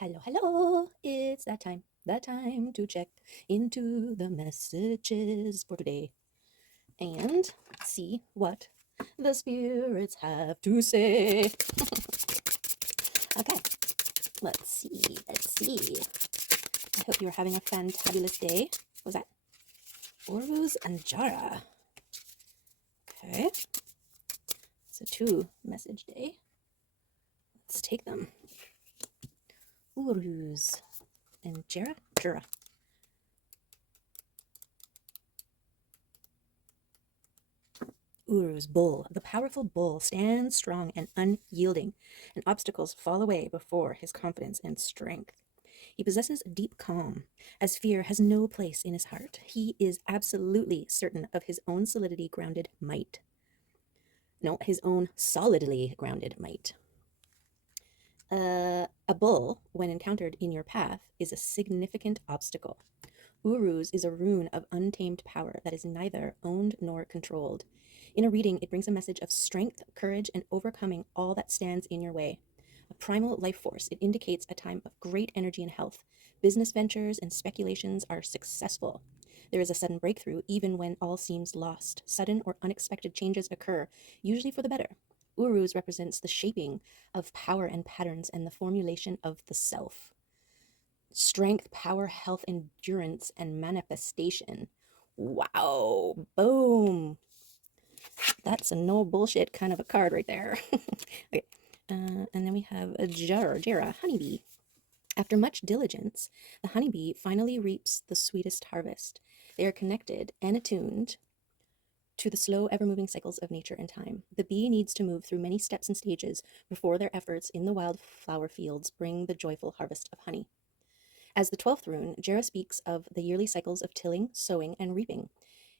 Hello. It's that time to check into the messages for today and see what the spirits have to say. Okay, let's see. I hope you're having a fantabulous day. What was that? Orvuz and Jara. Okay, it's a 2 message day. Let's take them. Uruz and Jara. Uru's bull, the powerful bull, stands strong and unyielding, and obstacles fall away before his confidence and strength. He possesses a deep calm, as fear has no place in his heart. He is absolutely certain of his own solidly grounded might. No, his own solidly grounded might. A bull, when encountered in your path, is a significant obstacle. Uruz is a rune of untamed power that is neither owned nor controlled. In a reading, it brings a message of strength, courage, and overcoming all that stands in your way. A primal life force, it indicates a time of great energy and health. Business ventures and speculations are successful. There is a sudden breakthrough even when all seems lost. Sudden or unexpected changes occur, usually for the better. Uruz represents the shaping of power and patterns and the formulation of the self. Strength, power, health, endurance, and manifestation. Wow. Boom. That's a no bullshit kind of a card right there. Okay. And then we have a Jara, honeybee. After much diligence, the honeybee finally reaps the sweetest harvest. They are connected and attuned to the slow, ever-moving cycles of nature and time. The bee needs to move through many steps and stages before their efforts in the wildflower fields bring the joyful harvest of honey. As the 12th rune, Jera speaks of the yearly cycles of tilling, sowing, and reaping.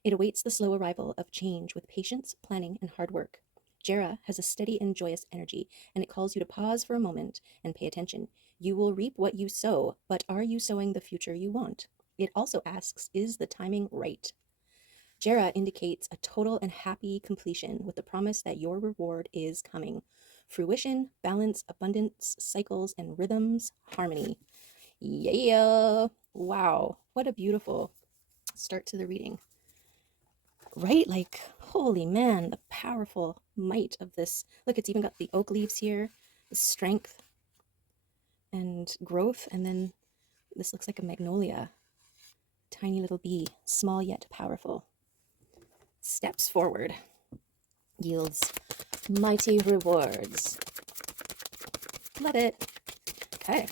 It awaits the slow arrival of change with patience, planning, and hard work. Jera has a steady and joyous energy, and it calls you to pause for a moment and pay attention. You will reap what you sow, but are you sowing the future you want? It also asks, is the timing right? Jera indicates a total and happy completion with the promise that your reward is coming. Fruition, balance, abundance, cycles, and rhythms, harmony. Yeah. Wow. What a beautiful start to the reading. Right? Like, holy man, the powerful might of this. Look, it's even got the oak leaves here, the strength and growth. And then this looks like a magnolia. Tiny little bee, small yet powerful. Steps forward, yields mighty rewards. Love it. Okay.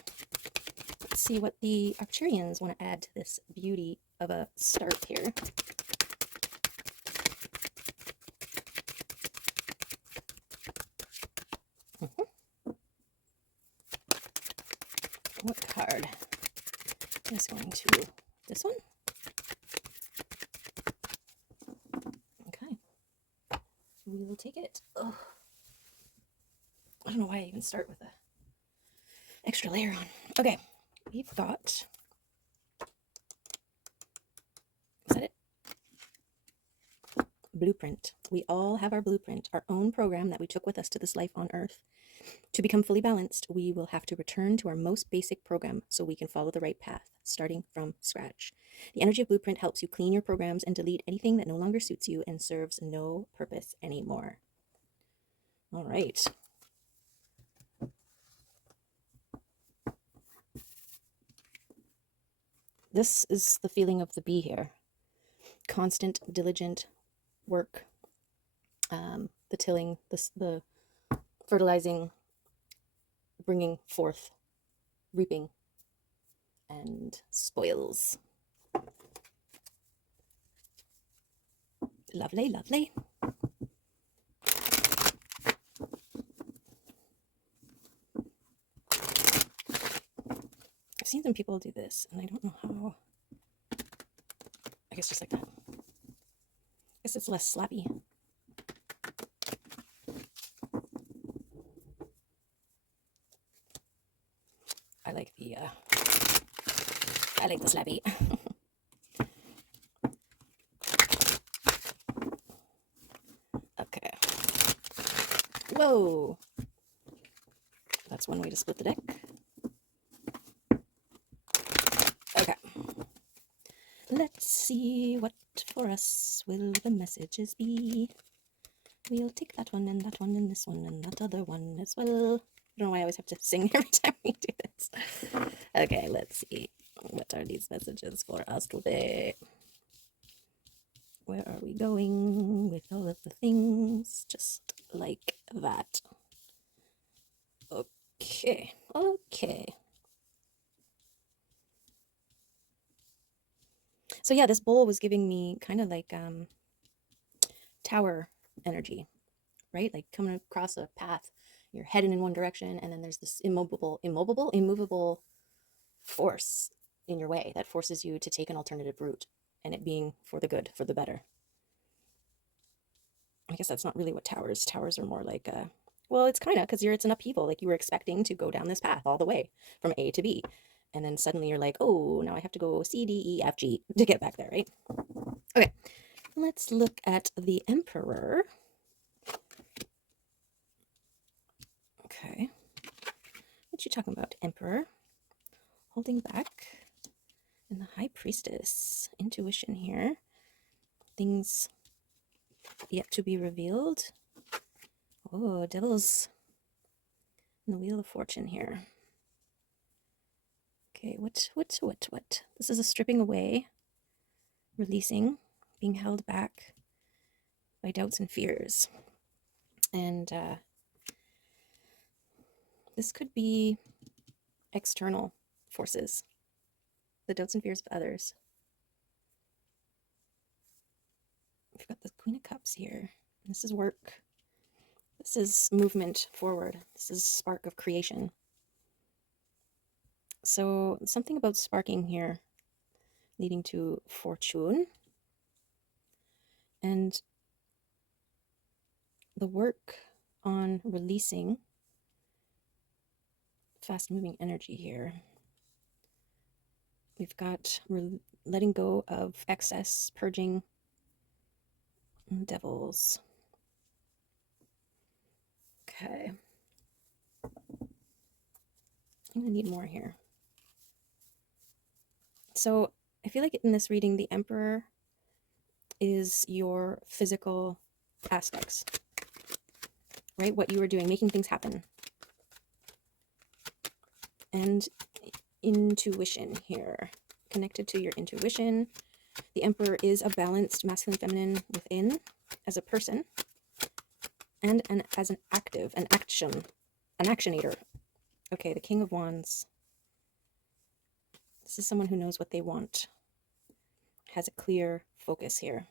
Let's see what the Arcturians want to add to this beauty of a start here. What card is going to this one? Okay. We will take it. Ugh. I don't know why I even start with a extra layer on. Okay. We've got, is that it? Blueprint. We all have our blueprint, our own program that we took with us to this life on earth. To become fully balanced, we will have to return to our most basic program so we can follow the right path, starting from scratch. The energy of Blueprint helps you clean your programs and delete anything that no longer suits you and serves no purpose anymore. All right. This is the feeling of the bee here. Constant, diligent work, the tilling, the fertilizing, bringing forth, reaping, and spoils. Lovely, lovely. I've seen some people do this, and I don't know how. I guess just like that. I guess it's less slappy. I like the slappy. Okay. Whoa. That's one way to split the deck. Let's see what for us will the messages be. We'll take that one and this one and that other one as well. I don't know why I always have to sing every time we do this. Okay, let's see. What are these messages for us today? Where are we going with all of the things? Just like that. Okay. So yeah, this bowl was giving me kind of like tower energy, right? Like coming across a path, you're heading in one direction, and then there's this immovable force in your way that forces you to take an alternative route, and it being for the good, for the better. I guess that's not really what towers are more like well, it's kind of because it's an upheaval. Like you were expecting to go down this path all the way from A to B, and then suddenly you're like, oh, now I have to go C, D, E, F, G to get back there, right? Okay, let's look at the Emperor. Okay, what you talking about, Emperor? Holding back. And the High Priestess, intuition here. Things yet to be revealed. Oh, Devil's and the Wheel of Fortune here. Okay, what? This is a stripping away, releasing, being held back by doubts and fears. And this could be external forces, the doubts and fears of others. We've got the Queen of Cups here. This is work. This is movement forward. This is spark of creation. So something about sparking here leading to fortune, and the work on releasing fast moving energy here. We've got letting go of excess, purging devils. Okay. I'm gonna need more here. So I feel like in this reading, the Emperor is your physical aspects, right? What you are doing, making things happen. And intuition here, connected to your intuition. The Emperor is a balanced masculine, feminine within as a person, and as an active, an actionator. Okay, the King of Wands. This is someone who knows what they want, has a clear focus here.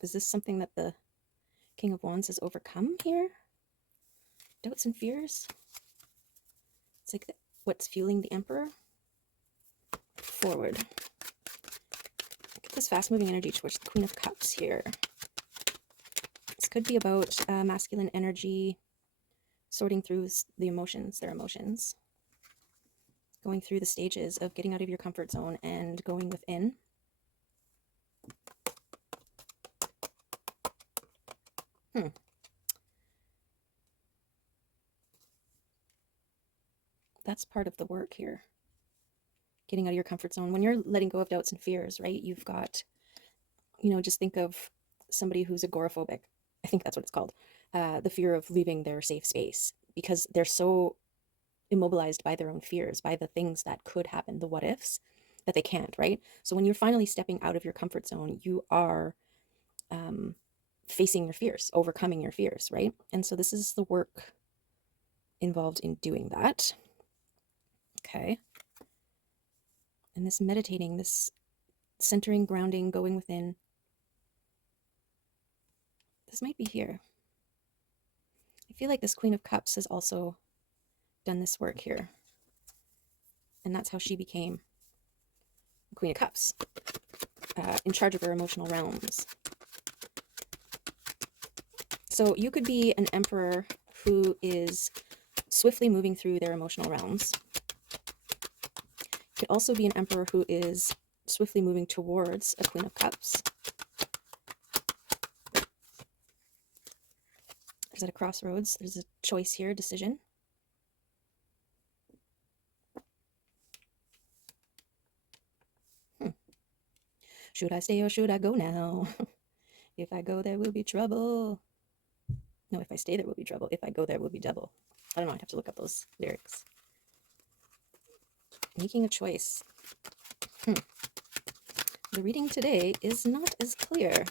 Is this something that the King of Wands has overcome here? Doubts and fears? It's like what's fueling the Emperor? Forward. Get this fast-moving energy towards the Queen of Cups here. This could be about masculine energy, sorting through the emotions, their emotions. Going through the stages of getting out of your comfort zone and going within. That's part of the work here. Getting out of your comfort zone. When you're letting go of doubts and fears, right? You've got, just think of somebody who's agoraphobic. I think that's what it's called. The fear of leaving their safe space because they're so immobilized by their own fears, by the things that could happen, the what ifs, that they can't, right? So when you're finally stepping out of your comfort zone, you are facing your fears, overcoming your fears, right? And so this is the work involved in doing that. Okay. And this meditating, this centering, grounding, going within, this might be here. I feel like this Queen of Cups has also done this work here. And that's how she became the Queen of Cups, in charge of her emotional realms. So you could be an Emperor who is swiftly moving through their emotional realms. You could also be an Emperor who is swiftly moving towards a Queen of Cups. There's at a crossroads. There's a choice here, decision. Should I stay or should I go now? If I go, there will be trouble. No, if I stay, there will be trouble. If I go, there will be double. I don't know. I'd have to look up those lyrics. Making a choice. The reading today is not as clear.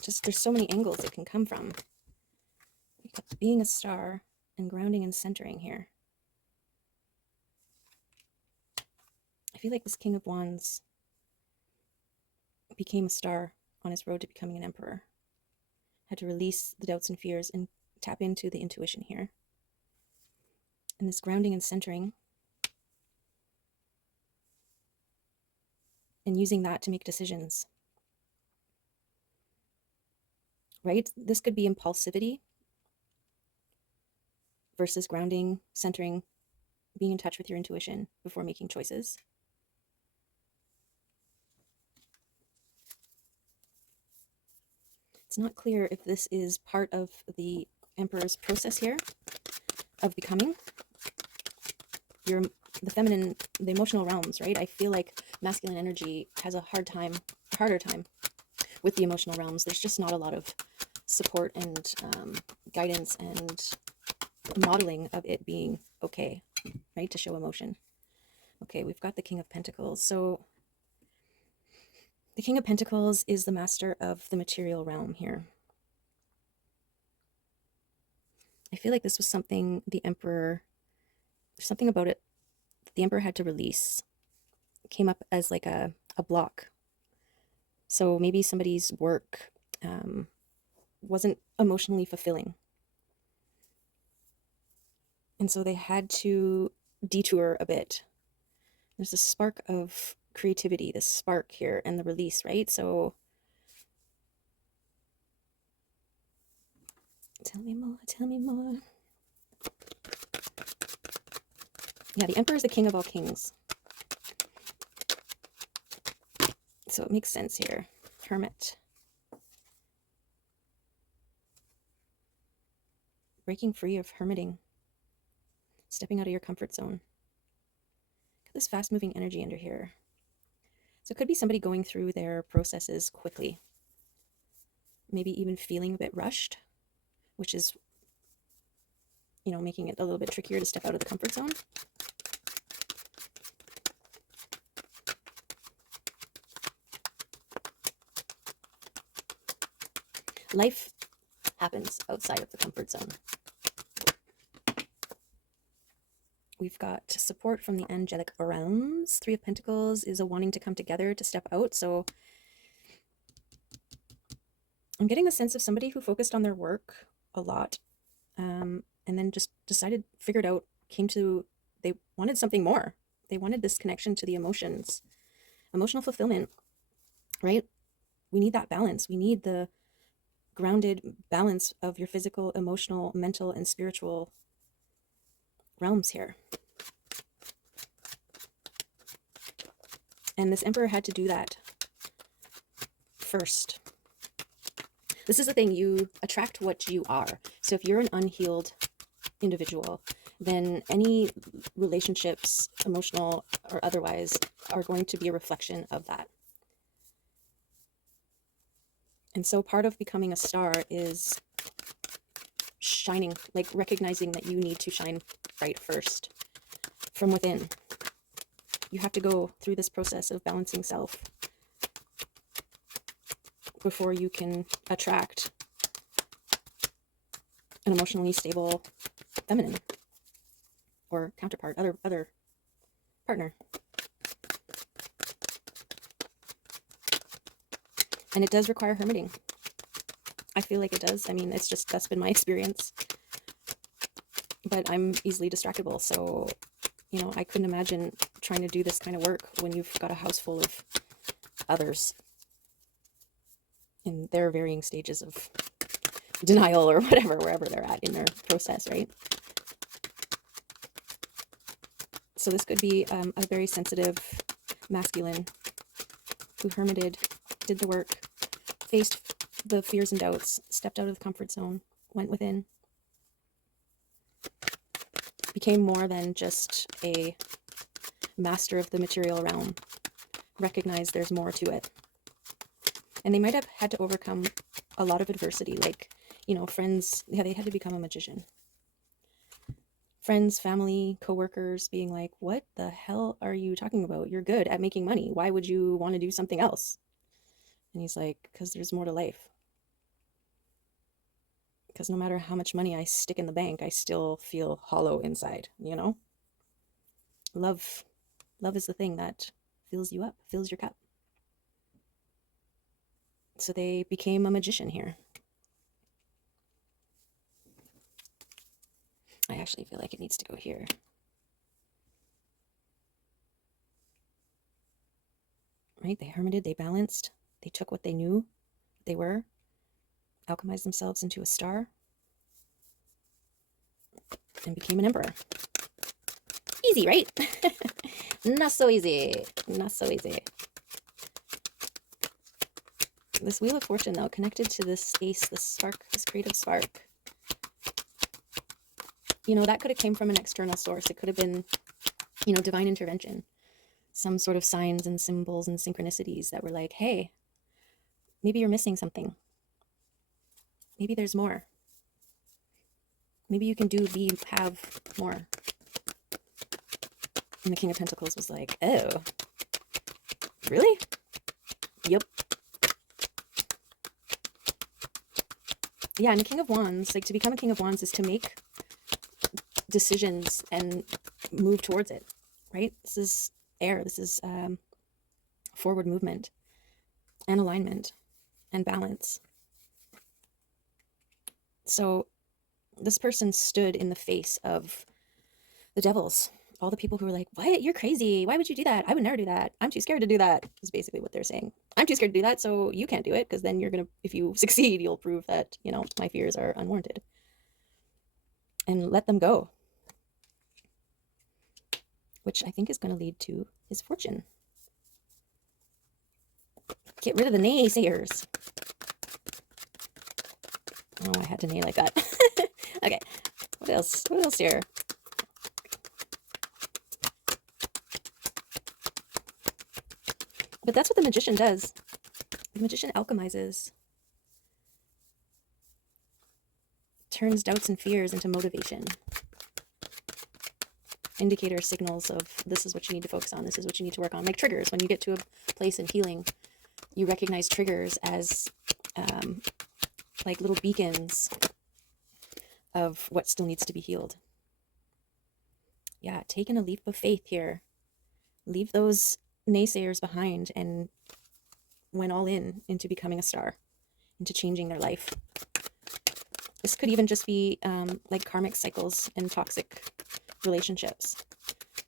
Just there's so many angles it can come from. Being a star and grounding and centering here. I feel like this King of Wands became a star on his road to becoming an emperor. Had to release the doubts and fears and tap into the intuition here. And this grounding and centering, and using that to make decisions. Right? This could be impulsivity versus grounding, centering, being in touch with your intuition before making choices. It's not clear if this is part of the Emperor's process here of becoming. The feminine, the emotional realms, right? I feel like masculine energy has a harder time with the emotional realms. There's just not a lot of support and guidance and modeling of it being okay, right? To show emotion. Okay, we've got the King of Pentacles. So the King of Pentacles is the master of the material realm here. I feel like this was something the Emperor, there's something about it the Emperor had to release. It came up as like a block. So maybe somebody's work wasn't emotionally fulfilling. And so they had to detour a bit. There's a spark of creativity, this spark here, and the release, right? So tell me more, tell me more. Yeah, the Emperor is the king of all kings. So it makes sense here. Hermit. Breaking free of hermiting. Stepping out of your comfort zone. Got this fast-moving energy under here. So it could be somebody going through their processes quickly. Maybe even feeling a bit rushed, which is, you know, making it a little bit trickier to step out of the comfort zone. Life happens outside of the comfort zone. We've got support from the angelic realms. Three of Pentacles is a wanting to come together to step out. So I'm getting the sense of somebody who focused on their work a lot and then just decided, figured out, they wanted something more. They wanted this connection to the emotions, emotional fulfillment, right? We need that balance. We need the grounded balance of your physical, emotional, mental, and spiritual realms here. And this Emperor had to do that first. This is the thing, you attract what you are. So if you're an unhealed individual, then any relationships, emotional or otherwise, are going to be a reflection of that. And so part of becoming a star is shining, like recognizing that you need to shine bright first from within. You have to go through this process of balancing self before you can attract an emotionally stable feminine or counterpart, other partner. And it does require hermiting. I feel like it does. I mean, it's just, that's been my experience. But I'm easily distractible, so, you know, I couldn't imagine trying to do this kind of work when you've got a house full of others in their varying stages of denial or whatever, wherever they're at in their process, right? So this could be a very sensitive masculine who hermited, did the work, faced the fears and doubts, stepped out of the comfort zone, went within, became more than just a master of the material realm recognize there's more to it. And they might have had to overcome a lot of adversity, like, you know, friends, yeah, they had to become a magician. Friends, family, coworkers being like, what the hell are you talking about? You're good at making money. Why would you want to do something else? And he's like, because there's more to life. Because no matter how much money I stick in the bank, I still feel hollow inside, you know? Love is the thing that fills you up, fills your cup. So they became a magician here. I actually feel like it needs to go here. Right? They hermited, they balanced, they took what they knew they were, alchemized themselves into a star, and became an emperor. Easy, right? Not so easy. Not so easy. This Wheel of Fortune, though, connected to this ace, this spark, this creative spark. You know, that could have came from an external source. It could have been, you know, divine intervention. Some sort of signs and symbols and synchronicities that were like, hey, maybe you're missing something. Maybe there's more. Maybe you can have more. And the King of Pentacles was like, oh, really? Yep. Yeah, and the King of Wands, like, to become a King of Wands is to make decisions and move towards it, right? This is air. This is forward movement and alignment and balance. So this person stood in the face of the devils, all the people who were like, what? You're crazy. Why would you do that? I would never do that. I'm too scared to do that, is basically what they're saying. I'm too scared to do that, so you can't do it, because then you're going to, if you succeed, you'll prove that, you know, my fears are unwarranted. And let them go. Which I think is going to lead to his fortune. Get rid of the naysayers. Oh, I had to nay like that. Okay, what else? What else here? But that's what the magician does. The magician alchemizes. Turns doubts and fears into motivation. Indicator signals of this is what you need to focus on. This is what you need to work on. Like triggers. When you get to a place in healing, you recognize triggers as like little beacons of what still needs to be healed. Yeah, taking a leap of faith here. Leave those naysayers behind and went all in into becoming a star, into changing their life. This could even just be like karmic cycles and toxic relationships.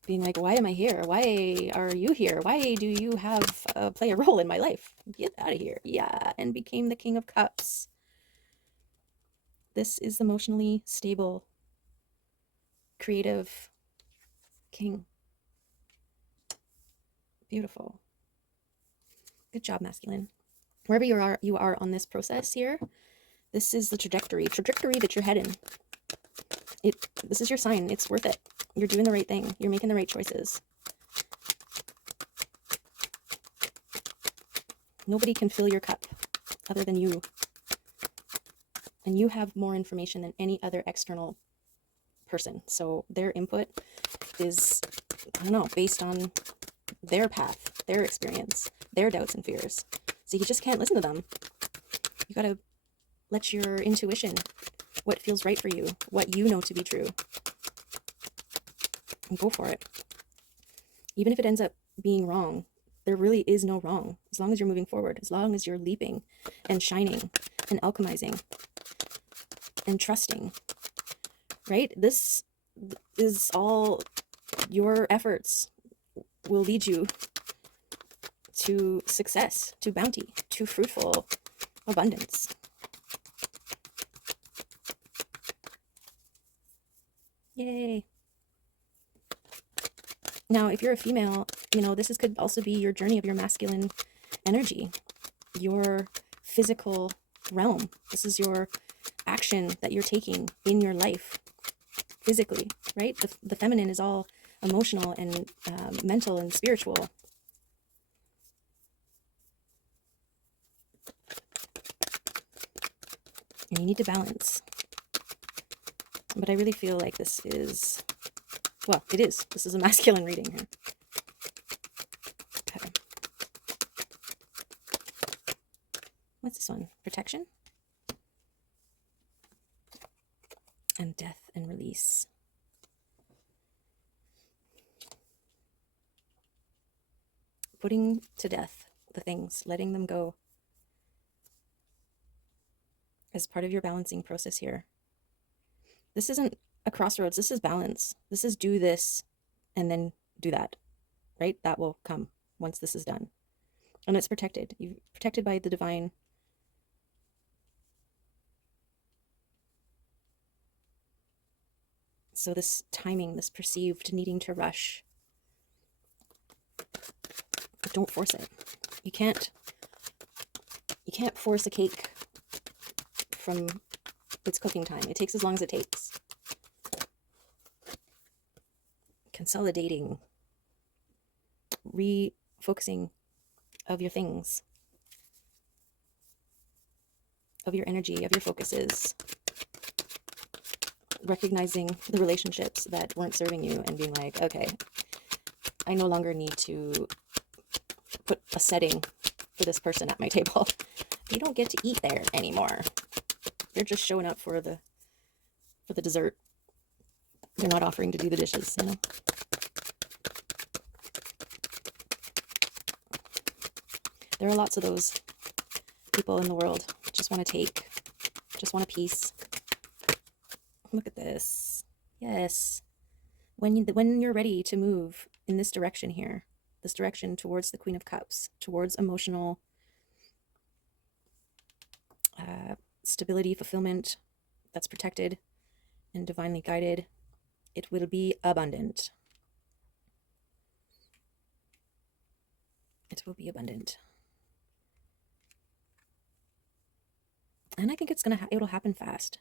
Being like, why am I here? Why are you here? Why do you have play a role in my life? Get out of here. Yeah, and became the King of Cups. This is the emotionally stable, creative king. Beautiful. Good job, masculine. Wherever you are on this process here, this is the trajectory that you're heading. This is your sign. It's worth it. You're doing the right thing. You're making the right choices. Nobody can fill your cup other than you. And you have more information than any other external person. So their input is, I don't know, based on their path, their experience, their doubts and fears. So you just can't listen to them. You gotta let your intuition, what feels right for you, what you know to be true, and go for it. Even if it ends up being wrong, there really is no wrong. As long as you're moving forward, as long as you're leaping and shining and alchemizing and trusting, right? This is all your efforts will lead you to success, to bounty, to fruitful abundance. Yay. Now, if you're a female, you know, this could also be your journey of your masculine energy, your physical realm. This is your action that you're taking in your life physically, right? The feminine is all emotional and mental and spiritual. And you need to balance. But I really feel like this is, well, it is. This is a masculine reading here. Okay. What's this one? Protection? And death and release. Putting to death the things, letting them go as part of your balancing process here. This isn't a crossroads. This is balance. This is do this and then do that, right? That will come once this is done. And it's protected. You're protected by the divine. So this timing, this perceived needing to rush, don't force it. You can't force a cake from its cooking time. It takes as long as it takes. Consolidating, refocusing of your things, of your energy, of your focuses, recognizing the relationships that weren't serving you and being like, okay, I no longer need to put a setting for this person at my table. You don't get to eat there anymore. They're just showing up for the dessert. They're not offering to do the dishes, you know? There are lots of those people in the world. Just want to take, just want a piece. Look at this. Yes. When you're ready to move in this direction here, this direction towards the Queen of Cups, towards emotional stability, fulfillment that's protected and divinely guided, it will be abundant. It will be abundant. And I think it's it'll happen fast.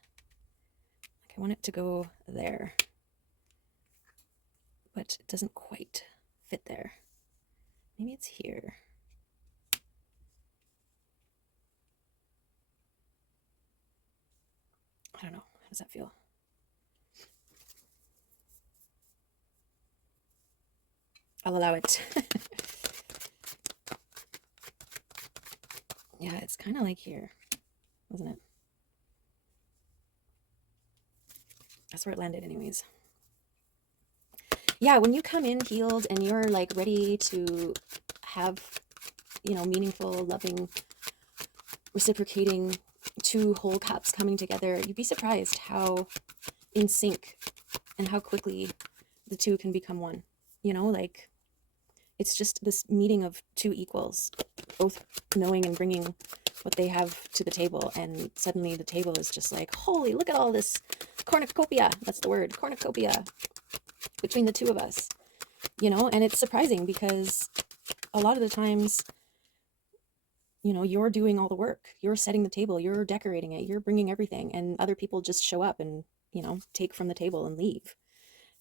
Like I want it to go there, but it doesn't quite fit there. Maybe it's here. I don't know. How does that feel? I'll allow it. Yeah, it's kind of like here, wasn't it? That's where it landed anyways. Yeah, when you come in healed and you're like ready to have, you know, meaningful, loving, reciprocating two whole cups coming together, you'd be surprised how in sync and how quickly the two can become one. You know, like it's just this meeting of two equals, both knowing and bringing what they have to the table, and suddenly the table is just like, holy, look at all this cornucopia. That's the word, cornucopia, between the two of us, you know. And it's surprising because a lot of the times, you know, you're doing all the work, you're setting the table, you're decorating it, you're bringing everything, and other people just show up and, you know, take from the table and leave.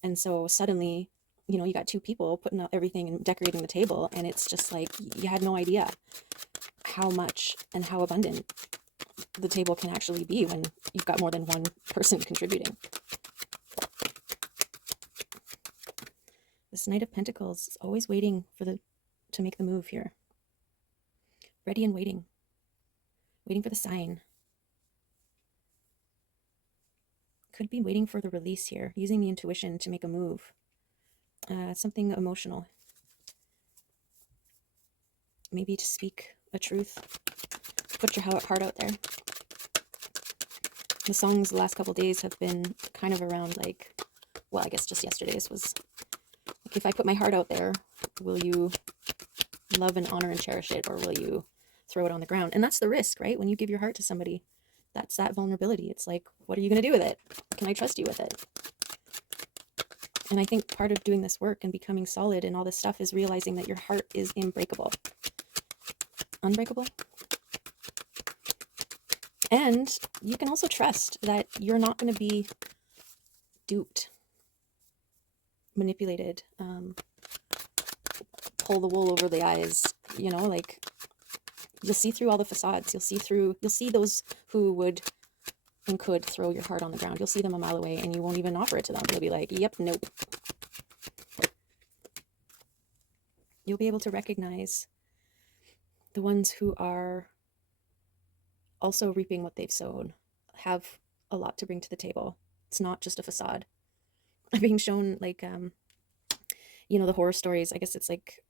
And so suddenly, you know, you got two people putting up everything and decorating the table, and it's just like you had no idea how much and how abundant the table can actually be when you've got more than one person contributing. This Knight of Pentacles is always waiting to make the move here. Ready and waiting for the sign. Could be waiting for the release here, using the intuition to make a move. Something emotional. Maybe to speak a truth. Put your heart out there. The songs the last couple days have been kind of around like, well, I guess just yesterday's was like, if I put my heart out there, will you love and honor and cherish it, or will you throw it on the ground? And that's the risk, right? When you give your heart to somebody, that's that vulnerability. It's like, what are you going to do with it? Can I trust you with it? And I think part of doing this work and becoming solid and all this stuff is realizing that your heart is unbreakable. And you can also trust that you're not going to be duped manipulated, pull the wool over the eyes, you know, like you'll see through all the facades. You'll see those who would and could throw your heart on the ground. You'll see them a mile away and you won't even offer it to them. You'll be like, yep, nope. You'll be able to recognize the ones who are also reaping what they've sown, have a lot to bring to the table. It's not just a facade. I'm being shown like, you know, the horror stories. I guess it's like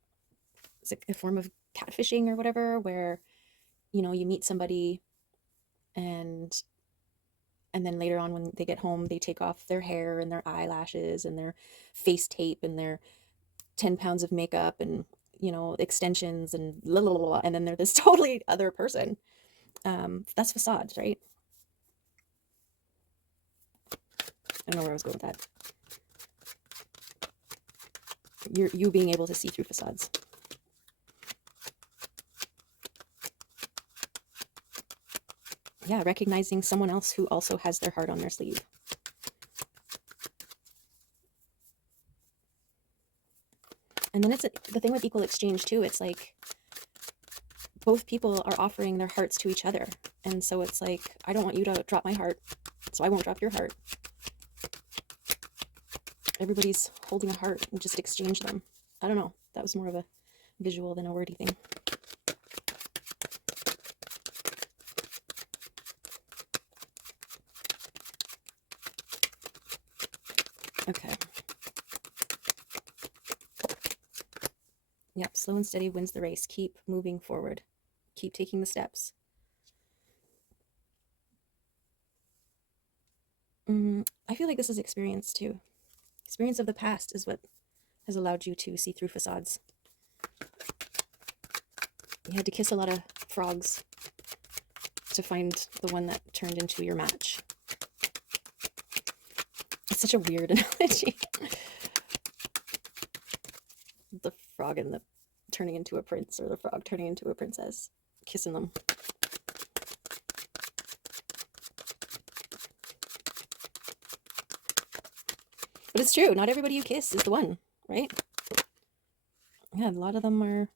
a form of catfishing or whatever, where, you know, you meet somebody and then later on when they get home, they take off their hair and their eyelashes and their face tape and their 10 pounds of makeup and, you know, extensions and blah, blah, blah, blah, and then they're this totally other person. That's facades, right? I don't know where I was going with that. You being able to see through facades. Yeah, recognizing someone else who also has their heart on their sleeve. And then it's the thing with equal exchange too. It's like both people are offering their hearts to each other. And so it's like, I don't want you to drop my heart, so I won't drop your heart. Everybody's holding a heart and just exchange them. I don't know. That was more of a visual than a wordy thing. Okay. Yep, slow and steady wins the race. Keep moving forward. Keep taking the steps. I feel like this is experience too. Experience of the past is what has allowed you to see through facades. You had to kiss a lot of frogs to find the one that turned into your match. It's such a weird analogy. The frog and the turning into a prince, or the frog turning into a princess, kissing them. But it's true, not everybody you kiss is the one, right? Yeah, a lot of them are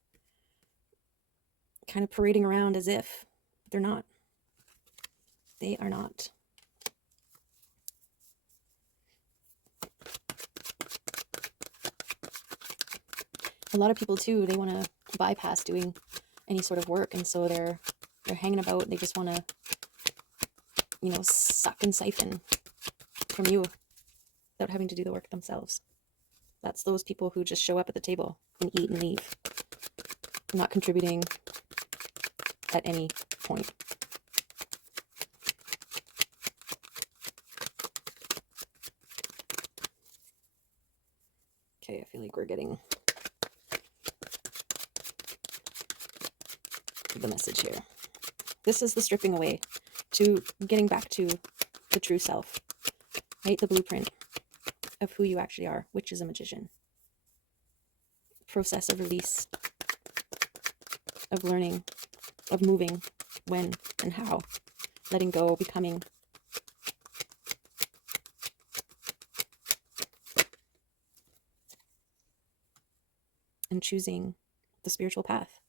kind of parading around as if they're not. They are not. A lot of people too, they want to bypass doing any sort of work, and so they're hanging about. They just want to, you know, suck and siphon from you without having to do the work themselves. That's those people who just show up at the table and eat and leave, not contributing at any point. Okay, I feel like we're getting the message here. This is the stripping away to getting back to the true self, right? The blueprint of who you actually are, which is a magician. Process of release, of learning, of moving, when and how, letting go, becoming. And choosing the spiritual path.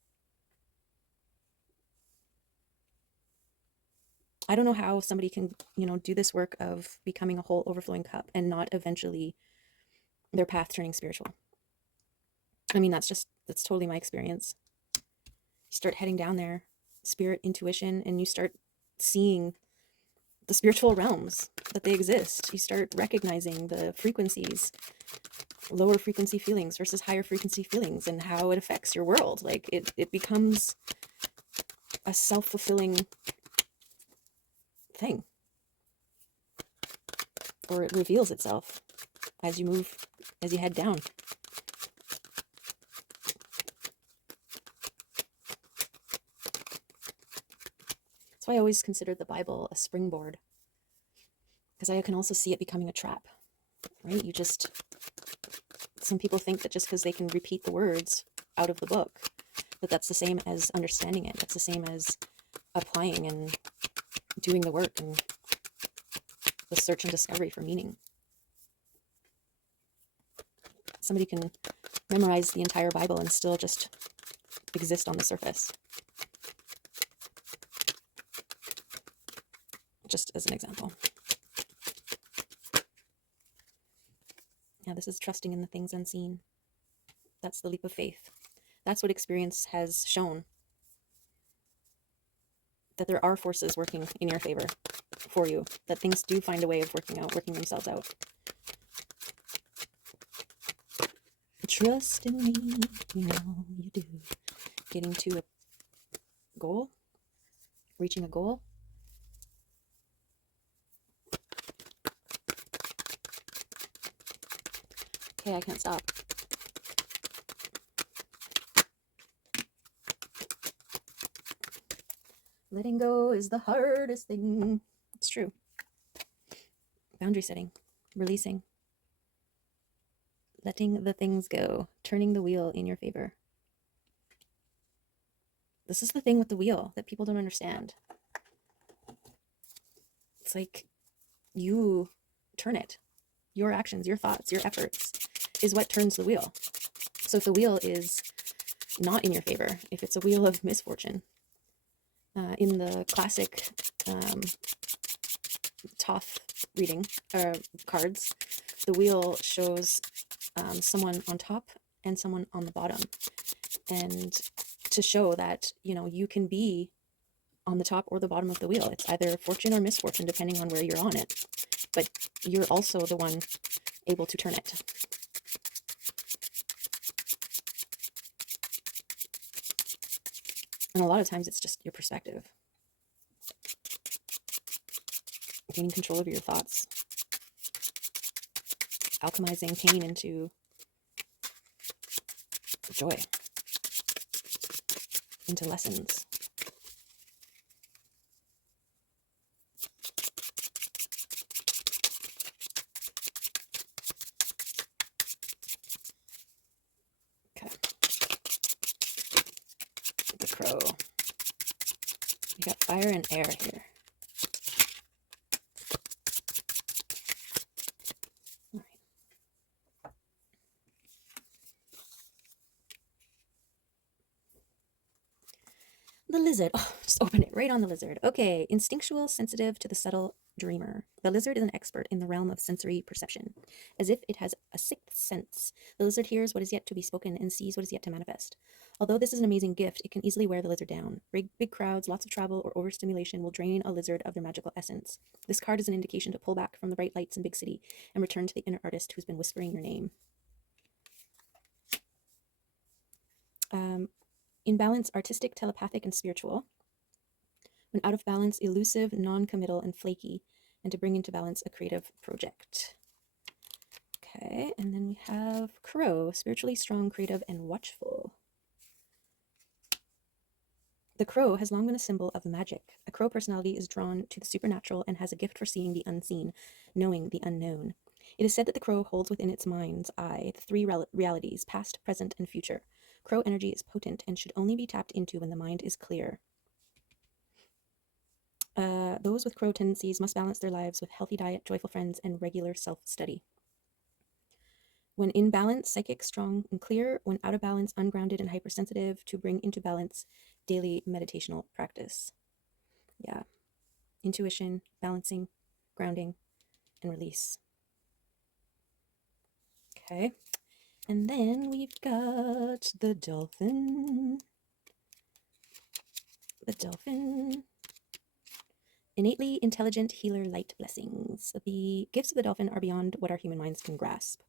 I don't know how somebody can, you know, do this work of becoming a whole overflowing cup and not eventually their path turning spiritual. I mean, that's totally my experience. You start heading down there, spirit, intuition, and you start seeing the spiritual realms, that they exist. You start recognizing the frequencies, lower frequency feelings versus higher frequency feelings, and how it affects your world. Like it becomes a self-fulfilling thing, or it reveals itself as you head down. That's why I always consider the Bible a springboard, because I can also see it becoming a trap, right? Some people think that just because they can repeat the words out of the book, that's the same as understanding it. That's the same as applying and doing the work and the search and discovery for meaning. Somebody can memorize the entire Bible and still just exist on the surface. Just as an example. Yeah, this is trusting in the things unseen. That's the leap of faith. That's what experience has shown. That there are forces working in your favor for you. That things do find a way of working themselves out. Trust in me, you know you do. Getting to a goal, reaching a goal. Okay, I can't stop. Letting go is the hardest thing. It's true. Boundary setting, releasing, letting the things go, turning the wheel in your favor. This is the thing with the wheel that people don't understand. It's like you turn it. Your actions, your thoughts, your efforts is what turns the wheel. So if the wheel is not in your favor, if it's a wheel of misfortune, in the classic Toth reading cards, the wheel shows someone on top and someone on the bottom, and to show that you can be on the top or the bottom of the wheel. It's either fortune or misfortune depending on where you're on it, but you're also the one able to turn it. And a lot of times it's just your perspective. Gaining control over your thoughts. Alchemizing pain into joy. Into lessons. Okay. The crow. We got fire and air here. All right. The lizard. Oh, just open it right on the lizard. Okay. Instinctual, sensitive to the subtle dreamer. The lizard is an expert in the realm of sensory perception. As if it has a sixth sense, the lizard hears what is yet to be spoken and sees what is yet to manifest. Although this is an amazing gift, it can easily wear the lizard down. Big crowds, lots of travel, or overstimulation will drain a lizard of their magical essence. This card is an indication to pull back from the bright lights in big city and return to the inner artist who's been whispering your name. In balance, artistic, telepathic, and spiritual. When out of balance, elusive, non-committal, and flaky, and to bring into balance a creative project. Okay, and then we have crow, spiritually strong, creative, and watchful. The crow has long been a symbol of magic. A crow personality is drawn to the supernatural and has a gift for seeing the unseen, knowing the unknown. It is said that the crow holds within its mind's eye the three realities, past, present, and future. Crow energy is potent and should only be tapped into when the mind is clear. Those with crow tendencies must balance their lives with healthy diet, joyful friends, and regular self-study. When in balance, psychic, strong, and clear. When out of balance, ungrounded and hypersensitive. To bring into balance, daily meditational practice. Yeah. Intuition, balancing, grounding, and release. Okay. And then we've got the dolphin. The dolphin. Innately intelligent healer, light, blessings. The gifts of the dolphin are beyond what our human minds can grasp.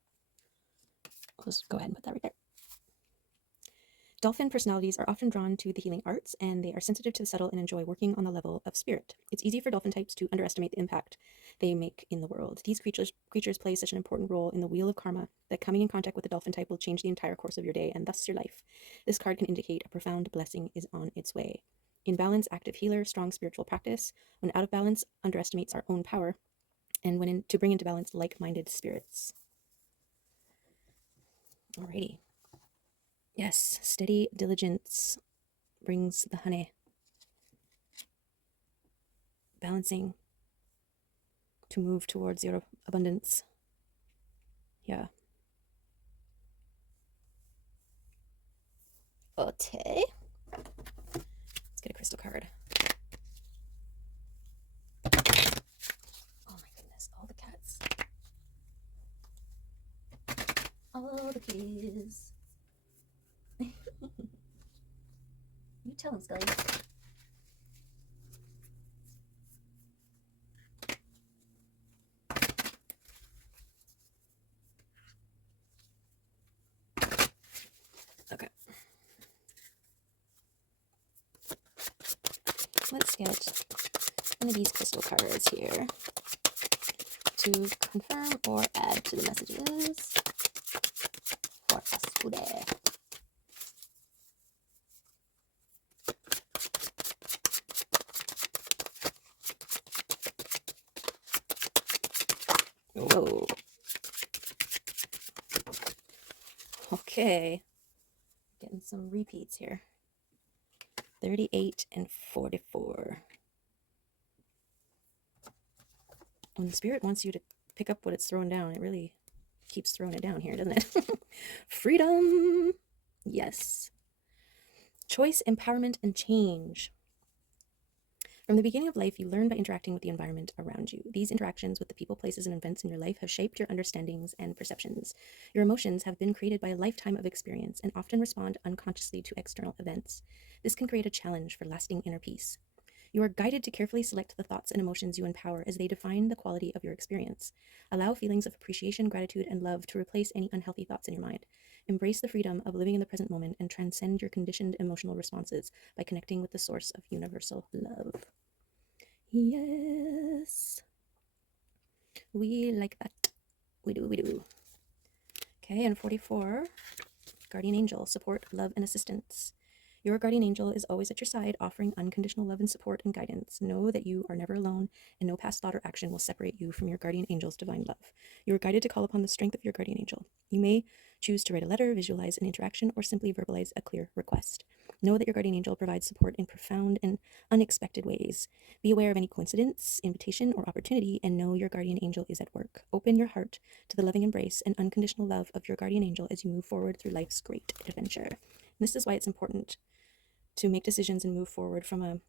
Let's go ahead and put that right there. Dolphin personalities are often drawn to the healing arts, and they are sensitive to the subtle and enjoy working on the level of spirit. It's easy for dolphin types to underestimate the impact they make in the world. These creatures play such an important role in the wheel of karma that coming in contact with the dolphin type will change the entire course of your day and thus your life. This card can indicate a profound blessing is on its way. In balance, active healer, strong spiritual practice. When out of balance, underestimates our own power. And when to bring into balance, like-minded spirits. Alrighty. Yes, steady diligence brings the honey. Balancing to move towards your abundance. Yeah. Okay. Let's get a crystal card. Oh my goodness, all the cats. All the kitties. You tell them, Scully. Okay. Let's get one of these crystal cards here to confirm or add to the messages for us today. Whoa. Okay. Getting some repeats here. 38 and 44. When the spirit wants you to pick up what it's throwing down, it really keeps throwing it down here, doesn't it? Freedom. Yes. Choice, empowerment, and change. From the beginning of life, you learn by interacting with the environment around you. These interactions with the people, places, and events in your life have shaped your understandings and perceptions. Your emotions have been created by a lifetime of experience and often respond unconsciously to external events. This can create a challenge for lasting inner peace. You are guided to carefully select the thoughts and emotions you empower as they define the quality of your experience. Allow feelings of appreciation, gratitude, and love to replace any unhealthy thoughts in your mind. Embrace the freedom of living in the present moment and transcend your conditioned emotional responses by connecting with the source of universal love. Yes. We like that. We do, we do. Okay, and 44, guardian angel, support, love, and assistance. Your guardian angel is always at your side, offering unconditional love and support and guidance. Know that you are never alone, and no past thought or action will separate you from your guardian angel's divine love. You are guided to call upon the strength of your guardian angel. You may choose to write a letter, visualize an interaction, or simply verbalize a clear request. Know that your guardian angel provides support in profound and unexpected ways. Be aware of any coincidence, invitation, or opportunity, and know your guardian angel is at work. Open your heart to the loving embrace and unconditional love of your guardian angel as you move forward through life's great adventure. And this is why it's important to make decisions and move forward from a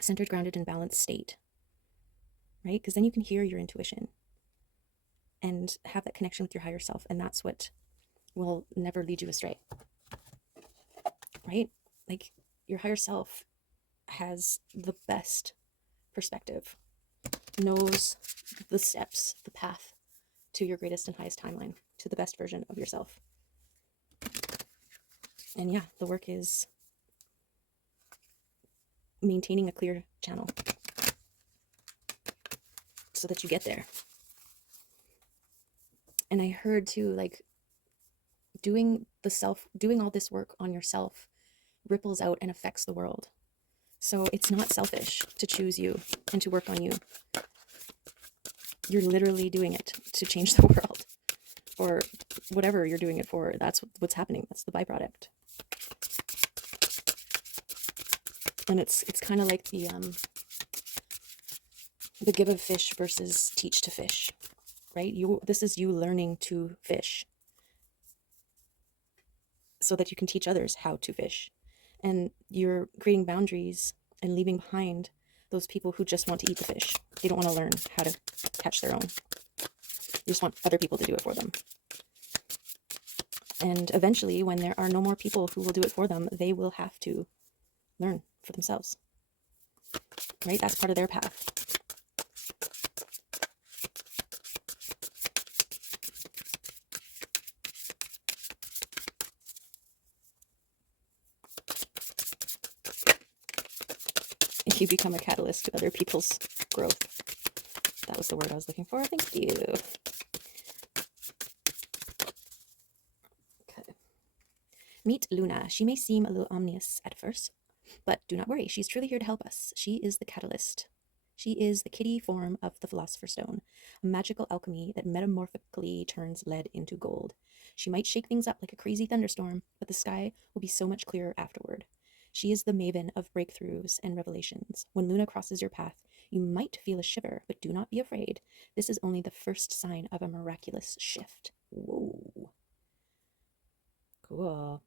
centered, grounded, and balanced state, right? Because then you can hear your intuition and have that connection with your higher self, and that's what will never lead you astray, right? Like, your higher self has the best perspective, knows the steps, the path to your greatest and highest timeline, to the best version of yourself. And yeah, the work is maintaining a clear channel so that you get there. And I heard too, like, doing all this work on yourself ripples out and affects the world. So it's not selfish to choose you and to work on you. You're literally doing it to change the world, or whatever you're doing it for. That's what's happening. That's the byproduct. And it's kind of like the give of fish versus teach to fish, right? This is you learning to fish so that you can teach others how to fish. And you're creating boundaries and leaving behind those people who just want to eat the fish. They don't want to learn how to catch their own. They just want other people to do it for them. And eventually, when there are no more people who will do it for them, they will have to learn for themselves, right? That's part of their path. You become a catalyst to other people's growth. That was the word I was looking for. Thank you. Okay. Meet Luna. She may seem a little ominous at first, but do not worry. She's truly here to help us. She is the catalyst. She is the kitty form of the Philosopher's Stone, a magical alchemy that metamorphically turns lead into gold. She might shake things up like a crazy thunderstorm, but the sky will be so much clearer afterward. She is the maven of breakthroughs and revelations. When Luna crosses your path, you might feel a shiver, but do not be afraid. This is only the first sign of a miraculous shift. Whoa. Cool.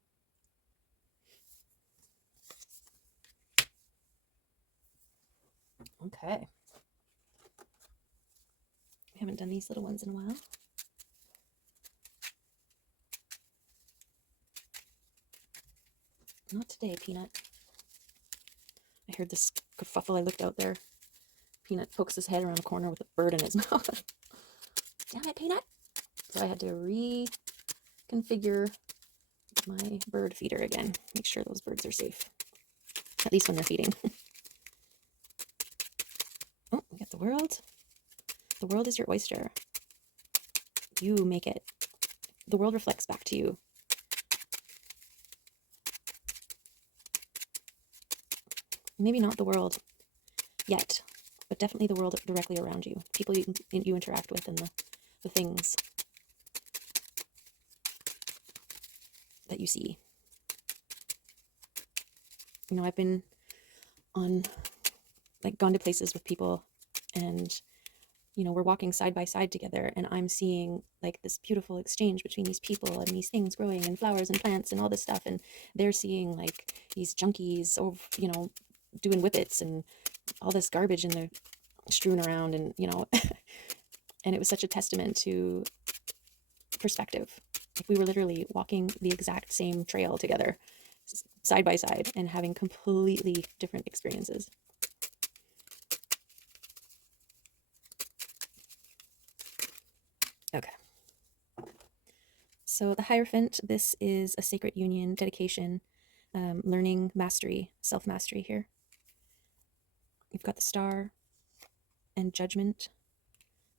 Okay. We haven't done these little ones in a while. Not today, Peanut. I heard this kerfuffle. I looked out there. Peanut pokes his head around the corner with a bird in his mouth. Damn it, Peanut! So I had to reconfigure my bird feeder again. Make sure those birds are safe. At least when they're feeding. Oh, we got the world. The world is your oyster. You make it. The world reflects back to you. Maybe not the world yet, but definitely the world directly around you. People you interact with and the things that you see. You know, I've been gone to places with people, and you know, we're walking side by side together, and I'm seeing like this beautiful exchange between these people and these things growing and flowers and plants and all this stuff, and they're seeing like these junkies, you know, doing whippets and all this garbage and they're strewn around, and you know, and it was such a testament to perspective. Like we were literally walking the exact same trail together, side by side, and having completely different experiences. Okay. So the Hierophant, this is a sacred union, dedication, learning, mastery, self-mastery here. You've got the Star and Judgment.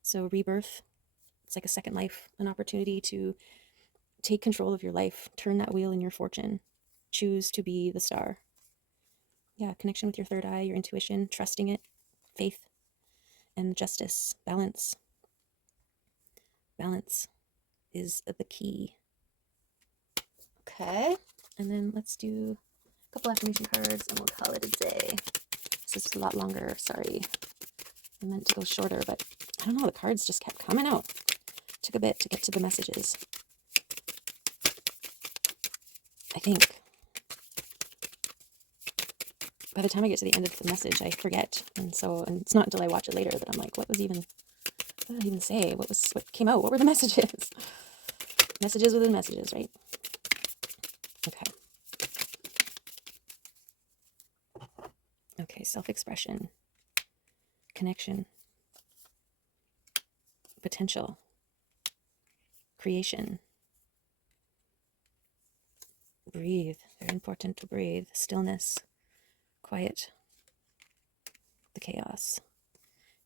So rebirth, it's like a second life, an opportunity to take control of your life, turn that wheel in your fortune, choose to be the star. Yeah, connection with your third eye, your intuition, trusting it, faith, and justice, balance. Balance is the key. Okay, and then let's do a couple affirmation cards and we'll call it a day. This is a lot longer, sorry. I meant to go shorter, but I don't know, the cards just kept coming out. Took a bit to get to the messages. I think. By the time I get to the end of the message, I forget. And it's not until I watch it later that I'm like, what did I even say? What came out? What were the messages? Messages within messages, right? Okay. Okay, self-expression, connection, potential, creation. Breathe. Very important to breathe. Stillness, quiet, the chaos,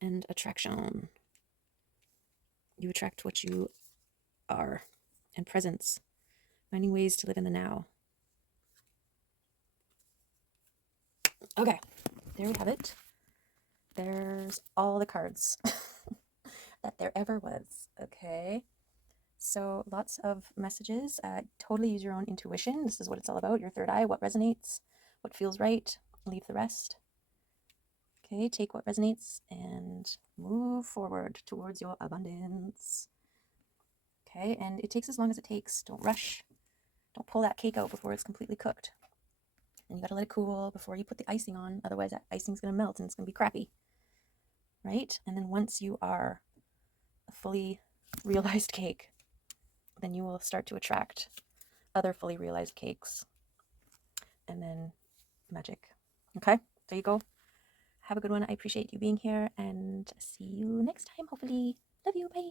and attraction. You attract what you are, and presence, finding ways to live in the now. Okay, there we have it. There's all the cards that there ever was. Okay, so lots of messages. Totally use your own intuition. This is what it's all about. Your third eye, what resonates, what feels right, leave the rest. Okay, take what resonates and move forward towards your abundance. Okay, and it takes as long as it takes. Don't rush. Don't pull that cake out before it's completely cooked. And you gotta let it cool before you put the icing on. Otherwise, that icing's gonna melt and it's gonna be crappy. Right? And then once you are a fully realized cake, then you will start to attract other fully realized cakes. And then magic. Okay? There you go. Have a good one. I appreciate you being here and see you next time, hopefully. Love you. Bye.